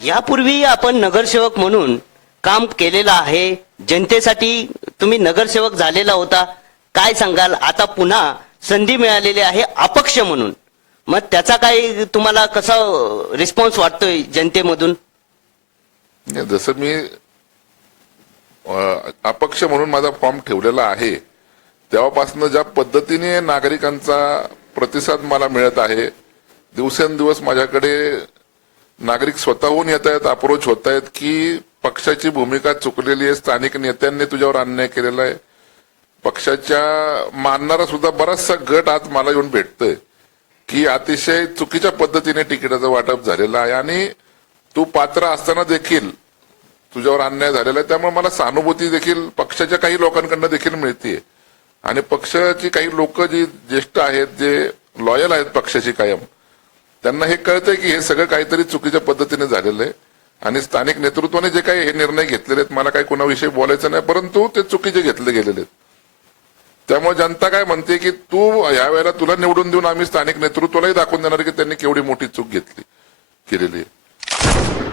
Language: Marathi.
यापूर्वी आपण नगरसेवक म्हणून काम केलेलं आहे, जनतेसाठी तुम्ही नगरसेवक झालेला होता. काय सांगाल, आता पुन्हा संधी मिळालेली आहे अपक्ष म्हणून, मग त्याचा काय तुम्हाला कसा रिस्पॉन्स वाटतोय जनतेमधून? जसं मी अपक्ष म्हणून माझा फॉर्म ठेवलेला आहे तेव्हापासून ज्या पद्धतीने नागरिकांचा प्रतिसाद मला मिळत आहे, दिवसेंदिवस माझ्याकडे नागरिक स्वतःहून येत आहेत, अप्रोच होत आहेत की पक्षाची भूमिका चुकलेली आहे, स्थानिक नेत्यांनी तुझ्यावर अन्याय केलेला आहे. पक्षाच्या मानणारा सुद्धा बराचसा गट आज मला येऊन भेटतोय की अतिशय चुकीच्या पद्धतीने तिकिटाचं वाटप झालेलं आहे आणि तू पात्र असताना देखील तुझ्यावर अन्याय झालेला आहे. त्यामुळे मला सहानुभूती देखील पक्षाच्या काही लोकांकडनं देखील मिळते आणि पक्षाची काही लोक जी ज्येष्ठ आहेत, जे लॉयल आहेत पक्षाची कायम, त्यांना हे कळतंय की हे सगळं काहीतरी चुकीच्या पद्धतीने झालेलं आहे आणि स्थानिक नेतृत्वाने जे काही हे निर्णय घेतलेले आहेत, मला काही कोणाविषयी बोलायचं नाही, परंतु ते चुकीचे घेतले गेलेले आहेत. त्यामुळे जनता काय म्हणते की तू या वेळेला तुला निवडून देऊन आम्ही स्थानिक नेतृत्वालाही दाखवून देणार की त्यांनी केवढी मोठी चूक केलेली आहे.